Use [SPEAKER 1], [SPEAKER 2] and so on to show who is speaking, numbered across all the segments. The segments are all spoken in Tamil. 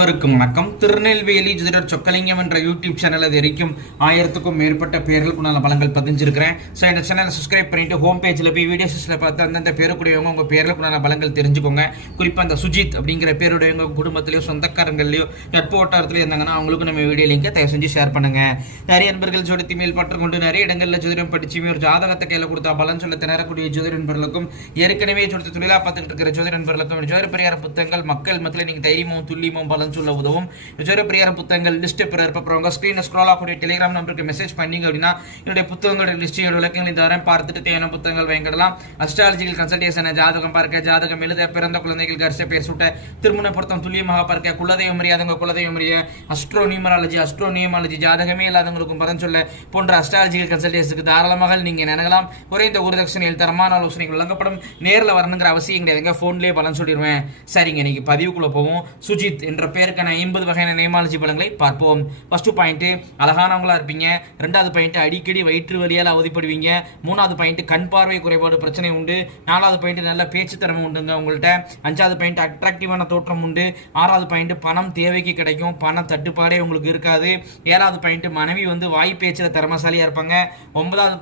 [SPEAKER 1] அனைவருக்கும் வணக்கம். திருநெல்வேலி ஜோதிடர் சொக்கலிங்கம் என்ற யூடியூப் சேனல் இது வரைக்கும் ஆயிரத்துக்கும் மேற்பட்ட பேர்களுக்கு நல்ல பலங்கள் பதிஞ்சிருக்கிறேன். ஸோ இந்த சேனலை சப்ஸ்கிரைப் பண்ணிட்டு ஹோம் பேஜில் போய் வீடியோஸில் பார்த்து அந்தந்த பேருக்குடையவங்க உங்கள் பேர்களுக்கு நல்ல பலங்கள் தெரிஞ்சுக்கோங்க. குறிப்பாக அந்த சுஜித் அப்படிங்கிற பேருடையவங்க குடும்பத்திலையோ சொந்தக்காரங்களையோ நட்பு வட்டாரத்திலையோ இருந்தாங்கன்னா அவங்களுக்கும் நம்ம வீடியோ லிங்கை தயவு செஞ்சு ஷேர் பண்ணுங்க. நிறைய நண்பர்கள் ஜோடத்தி மேல் பற்று கொண்டு நிறைய இடங்களில் ஜோதிடம் படிச்சுமே ஒரு ஜாதகத்தை கையில் கொடுத்தா பலன் சொல்ல திணறக்கூடிய ஜோதிட நண்பர்களுக்கும் ஏற்கனவே ஜோதிட தொழிலாக பார்த்துட்டு இருக்கிற ஜோதிட நண்பர்களுக்கும் ஜோதிட பெரியார் புத்தகங்கள் மக்கள் மத்தியில் நீங்கள் தைரியமும் துல்லியமும் பலன் சொல்ல உதவும். விஜய பரிகார புத்தகங்கள் லிஸ்ட் பிற இருப்பவங்க. ஸ்க்ரீனை ஸ்க்ரோல் ஆகக்கூடிய டெலிகிராம் நம்பருக்கு மெசேஜ் பண்ணீங்க அப்படின்னா என்னுடைய புத்தகங்களோட லிஸ்ட் விளக்கங்கள் இந்த வாரம் பார்த்துட்டு தேவையான புத்தகங்கள் வாங்கிடலாம் அஸ்ட்ராலஜிக்கல் கன்சல்டேஷன் ஜாதகம் பார்க்க ஜாதகம் எழுத பிறந்த குழந்தைகள் கரிசை பேர் சுட்ட திருமண பொருத்தம் துல்லியமாக பார்க்க குலதெய்வம் மரியாதவங்க குலதெய்வம் மரிய அஸ்ட்ரோ நியூமராலஜி அஸ்ட்ரோ நியூமாலஜி ஜாதகமே இல்லாதவங்களுக்கும் பதம் சொல்ல போன்ற அஸ்ட்ராலஜிக்கல் கன்சல்டேஷனுக்கு தாராளமாக நீங்கள் நினைக்கலாம் குறைந்த ஒரு தட்சணையில் தரமான ஆலோசனைகள் வழங்கப்படும். நேரில் வரணுங்கிற அவசியம் கிடையாதுங்க. ஃபோன்லேயே பலன் சொல்லிடுவேன். சரிங்க இன்னைக்கு பதிவுக்குள்ளே போவோம். சுஜித் என்ற பேருக்கான ஐம்பது வகையான நேமாலஜி பலன்களை பார்ப்போம். ஃபர்ஸ்ட் பாயிண்ட் அழகானவங்களா இருப்பீங்க. ரெண்டாவது பாயிண்ட் அடிக்கடி வயிற்று வழியால் அவதிப்படுவீங்க. மூணாவது பாயிண்ட் கண் பார்வை குறைபாடு பிரச்சனை உண்டு. நாலாவது பாயிண்ட் நல்ல பேச்சு திறமை உண்டுங்க உங்கள்கிட்ட அஞ்சாவது பாயிண்ட் அட்ராக்டிவான தோற்றம் உண்டு. ஆறாவது பாயிண்ட் பணம் தேவைக்கு கிடைக்கும். பண தட்டுப்பாடே உங்களுக்கு இருக்காது. ஏழாவது பாயிண்ட் மனைவி வந்து வாய் பேச்சில் திறமசாலியாக இருப்பாங்க. ஒன்பதாவது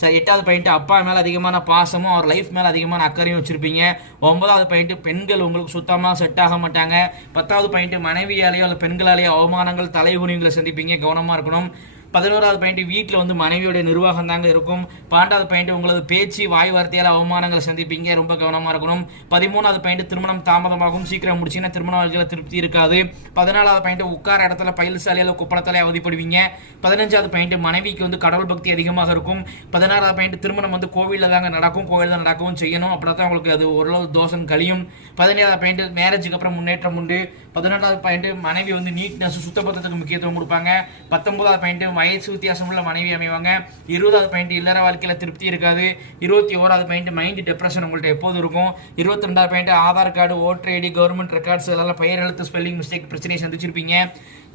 [SPEAKER 1] சரி எட்டாவது பாயிண்ட் அப்பா மேலே அதிகமான பாசமும் அவர் லைஃப் மேலே அதிகமான அக்கறையும் வச்சுருப்பீங்க. ஒன்பதாவது பாயிண்ட் பெண்கள் உங்களுக்கு சுத்தமாக செட் ஆக மாட்டாங்க. பத்தாவது பாயிண்ட் மனைவியாலேயோ அல்லது பெண்களாலேயோ அவமானங்கள் தலைகுனிங்களை சந்திப்பீங்க. கவனமாக இருக்கணும். பதினோராவது பாயிண்ட் வீட்டில் வந்து மனைவியோட நிர்வாகம் தாங்க இருக்கும். பன்னெண்டாவது பாயிண்ட் உங்களது பேச்சு வாய் வார்த்தையால் அவமானங்களை சந்திப்பீங்க. ரொம்ப கவனமாக இருக்கணும். பதிமூணாவது பாயிண்ட் திருமணம் தாமதமாகும். சீக்கிரம் முடிச்சிங்கன்னா திருமண வாழ்க்கையில் திருப்தி இருக்காது. பதினாலாவது பாயிண்ட் உட்கார இடத்துல பயில்சாலையால் குப்பளத்தாலே அவதிப்படுவீங்க. பதினஞ்சாவது பாயிண்ட் மனைவிக்கு வந்து கடவுள் பக்தி அதிகமாக இருக்கும். பதினாறாவது பாயிண்ட் திருமணம் வந்து கோவிலில் தாங்க நடக்கும். கோவில் தான் நடக்கவும் செய்யணும். அப்படின்னா தான் உங்களுக்கு அது ஓரளவு தோஷம் கழியும். பதினேழாவது பாயிண்ட் மேரேஜுக்கு அப்புறம் முன்னேற்றம் உண்டு. பதினெட்டாவது பாயிண்ட் மனைவி வந்து நீட்னஸ் சுத்தபத்தத்துக்கு முக்கியத்துவம் கொடுப்பாங்க. பத்தொன்பதாவது பாயிண்ட் வயசு வித்தியாசம் உள்ள மனைவி அமைவாங்க. இருபதாவது பாயிண்ட் இல்லற வாழ்க்கையில் திருப்தி இருக்காது. இருபத்தி ஓராவது பாயிண்ட் மைண்ட் டிப்ரெஷன் உங்கள்கிட்ட எப்போதும் இருக்கும். இருபத்தி ரெண்டாவது point Aadhaar card voter ID government records இதெல்லாம் பெயர் எழுத்து ஸ்பெல்லிங் மிஸ்டேக் பிரச்சனையை சந்திச்சிருப்பீங்க.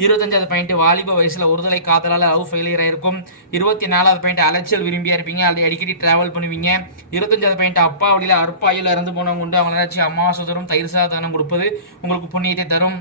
[SPEAKER 1] இருபத்தஞ்சாவது பாயிண்ட் வாலிப வயசில் ஒருதலை காதலால் லவ் ஃபெயிலியர் ஆயிருக்கும் இருபத்தி நாலாவது பாயிண்ட் அலைச்சல் விரும்பியா இருப்பீங்க. அது அடிக்கடி டிராவல் பண்ணுவீங்க. இருபத்தஞ்சாவது பாயிண்ட் அப்பா வழியில் அற்பாயில் இறந்து போனவங்க உண்டு. அவங்க நினச்சி அமாவாசை தரும் தயிர் சாதனம் கொடுப்பது உங்களுக்கு புண்ணியத்தை தரும்.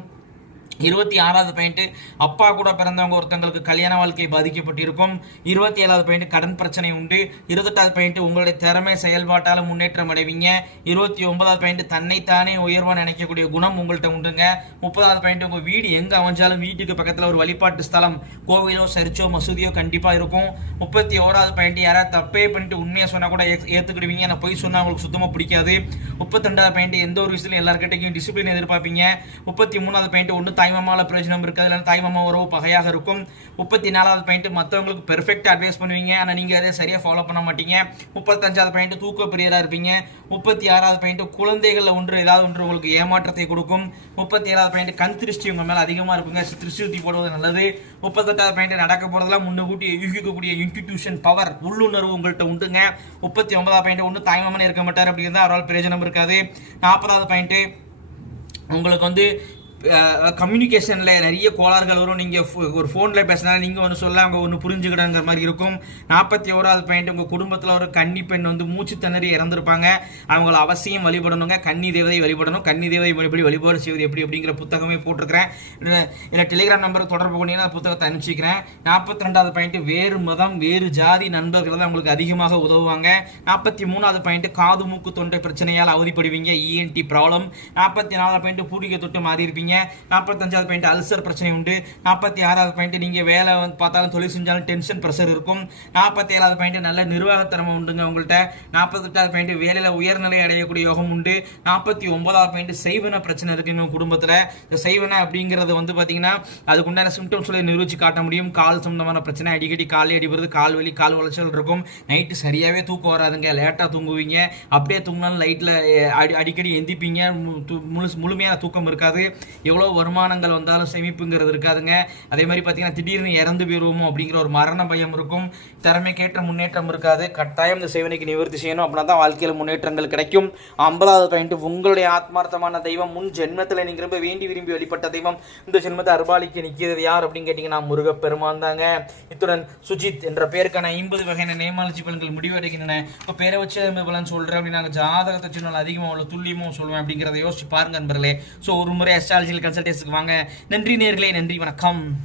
[SPEAKER 1] இருபத்தி ஆறாவது பாயிண்ட் அப்பா கூட பிறந்தவங்க ஒருத்தங்களுக்கு கல்யாண வாழ்க்கை பாதிக்கப்பட்டிருக்கும். இருபத்தி ஏழாவது பாயிண்ட் கடன் பிரச்சனை உண்டு. இருபத்தெட்டாவது பாயிண்ட் உங்களுடைய திறமை செயல்பாட்டால் முன்னேற்றம் அடைவீங்க. இருபத்தி ஒன்பதாவது பாயிண்ட் தன்னைத்தானே உயர்வாக நினைக்கக்கூடிய குணம் உங்கள்கிட்ட உண்டுங்க. முப்பதாவது பாயிண்ட் உங்கள் வீடு எங்கே அமைஞ்சாலும் வீட்டுக்கு பக்கத்தில் ஒரு வழிபாட்டு ஸ்தலம். கோவிலோ சர்ச்சோ மசூதியோ கண்டிப்பாக இருக்கும். முப்பத்தி ஓராவது பாயிண்ட் யாராவது தப்பே பண்ணிட்டு உண்மையாக சொன்னால் கூட ஏற்றுக்கிடுவீங்க நான் பொய் சொன்னால் உங்களுக்கு சுத்தமாக பிடிக்காது. முப்பத்தி ரெண்டாவது பாயிண்ட் எந்த ஒரு விஷயத்துலையும் எல்லாருக்கிட்டையும் டிசிப்ளின் எதிர்பார்ப்பீங்க. முப்பத்தி மூணாவது பாயிண்ட் ஒன்று தாய்மாமாவில் பிரயோஜனம் இருக்காது அதில் தாய்மாமா உறவு பகையாக இருக்கும். முப்பத்தி நாலாவது பாயிண்ட் மற்றவங்களுக்கு பெர்ஃபெக்டாக அட்வைஸ் பண்ணுவீங்க. ஆனால் நீங்கள் அதை சரியாக ஃபாலோ பண்ண மாட்டீங்க. முப்பத்தஞ்சாவது பாயிண்ட் தூக்க பிரியராக இருப்பீங்க. முப்பத்தி ஆறாவது பாயிண்ட் குழந்தைகளில் ஒன்று ஏதாவது ஒன்று உங்களுக்கு ஏமாற்றத்தை கொடுக்கும். முப்பத்தி ஏழாவது பாயிண்ட் கண் திருஷ்டி உங்கள் மேலே அதிகமாக இருக்குங்க. திருஷ்டி ஊற்றி போடுவது நல்லது. முப்பத்தெட்டாவது பாயிண்ட் நடக்க போகிறதெல்லாம் முன்னுக்கூட்டி யூகிக்கக்கூடிய இன்ஸ்டிடியூஷன் பவர் உள்ளுணர்வு உங்கள்கிட்ட உண்டுங்க. முப்பத்தி ஒன்பதாவது பாயிண்ட் ஒன்று தாய்மாமனே இருக்க மாட்டார் அப்படிங்கிறது அவரால் பிரயோஜனம் இருக்காது. நாற்பதாவது பாயிண்ட்டு உங்களுக்கு வந்து கம்யூனிகேஷனில் நிறைய கோளாறுகள் வரும். நீங்கள் ஒரு ஃபோனில் பேசினா நீங்கள் ஒன்று சொல்ல அவங்க ஒன்று புரிஞ்சுக்கிடங்கிற மாதிரி இருக்கும். நாற்பத்தி ஓராவது பாயிண்ட் உங்கள் குடும்பத்தில் ஒரு கன்னி பெண் வந்து மூச்சு திணறி இறந்துருப்பாங்க. அவங்கள அவசியம் வழிபடணுங்க. கன்னி தேவதை வழிபடணும். கன்னி தேவதை எப்படி வழிபாடு செய்வது எப்படி அப்படிங்கிற புத்தகமே போட்டிருக்கிறேன். இல்லை டெலிகிராம் நம்பருக்கு தொடர்பு பண்ணிங்கன்னா புத்தகத்தை அனுப்பிச்சிக்கிறேன். நாற்பத்தி ரெண்டாவது பாயிண்ட் வேறு மதம் வேறு ஜாதி நண்பர்கள் தான் உங்களுக்கு அதிகமாக உதவுவாங்க. நாற்பத்தி மூணாவது பாயிண்ட் காது மூக்கு தொண்டை பிரச்சனையால் அவதிப்படுவீங்க. இஎன்டி ப்ராப்ளம் நாற்பத்தி நாலாவது பாயிண்ட் பூடிக்கை தொட்டு மாறி இருப்பீங்க நாற்பத்தஞ்சாவது பாயிண்ட் அல்சர் பிரச்சனை உண்டு. நாற்பத்தி ஆறாவது பாயிண்ட் நீங்கள் வேலை வந்து பார்த்தாலும் தொழில் செஞ்சாலும் டென்ஷன் ப்ரெஷர் இருக்கும். நாற்பத்தி ஏழாவது பாயிண்ட் நல்ல நிர்வாகத்திறமை உண்டுங்க உங்கள்கிட்ட நாற்பத்தெட்டாவது பாயிண்ட் வேலையில் உயர்நிலை அடையக்கூடிய யோகம் உண்டு. நாற்பத்தி ஒன்பதாவது பாயிண்ட் செய்வன பிரச்சனை இருக்குங்க குடும்பத்தில். இந்த செய்வன அப்படிங்கிறது வந்து பார்த்தீங்கன்னா அதுக்குண்டான சிம்டம்ஸ் சொல்லி நிரூபிச்சு காட்ட முடியும். கால் சம்பந்தமான பிரச்சனை அடிக்கடி கால் அடிபடுறது கால் வலி கால் உளைச்சல் இருக்கும். நைட்டு சரியாகவே தூக்கம் வராதுங்க. லேட்டாக தூங்குவீங்க. அப்படியே தூங்கினாலும் லைட்டில் அடி அடிக்கடி எந்திப்பீங்க. மு- முழு முழுமையான தூக்கம் இருக்காது. எவ்வளோ வருமானங்கள் வந்தாலும் சேமிப்புங்கிறது இருக்காதுங்க. அதே மாதிரி பார்த்தீங்கன்னா திடீர்னு இறந்து போயிடுவோமோ அப்படிங்கிற ஒரு மரண பயம் இருக்கும். திறமைக்கேற்ற முன்னேற்றம் இருக்காது. கட்டாயம் இந்த சேவனைக்கு நிவர்த்தி செய்யணும் அப்படின்னா தான் வாழ்க்கையில் முன்னேற்றங்கள் கிடைக்கும். ஐம்பதாவது பாயிண்ட் உங்களுடைய ஆத்மார்த்தமான தெய்வம் முன் ஜென்மத்தில் நீங்கள் ரொம்ப வேண்டி விரும்பி வழிபட்ட தெய்வம். இந்த ஜென்மத்தை அருபாலிக்கு நிற்கிறது யார் அப்படின்னு கேட்டிங்கன்னா முருகப்பெருமான் தாங்க. இத்துடன் சுஜித் என்ற பேருக்கான ஐம்பது வகையான நேமாலஜி பலன்கள் முடிவடைகின்றன. இப்போ பேரை வச்சு பலன் சொல்கிறேன் அப்படின்னு நாங்கள் ஜாதகத்தை சொன்னால் அதிகமாக உள்ள துல்லியமும் சொல்லுவேன் அப்படிங்கிறத யோசிச்சு பாருங்க நண்பர்களே. ஸோ ஒரு முறை அஸ்ட்ராலஜி ராசிகள் கன்சல்டேஷனுக்கு வாங்க. நன்றி நேர்களே நன்றி வணக்கம்.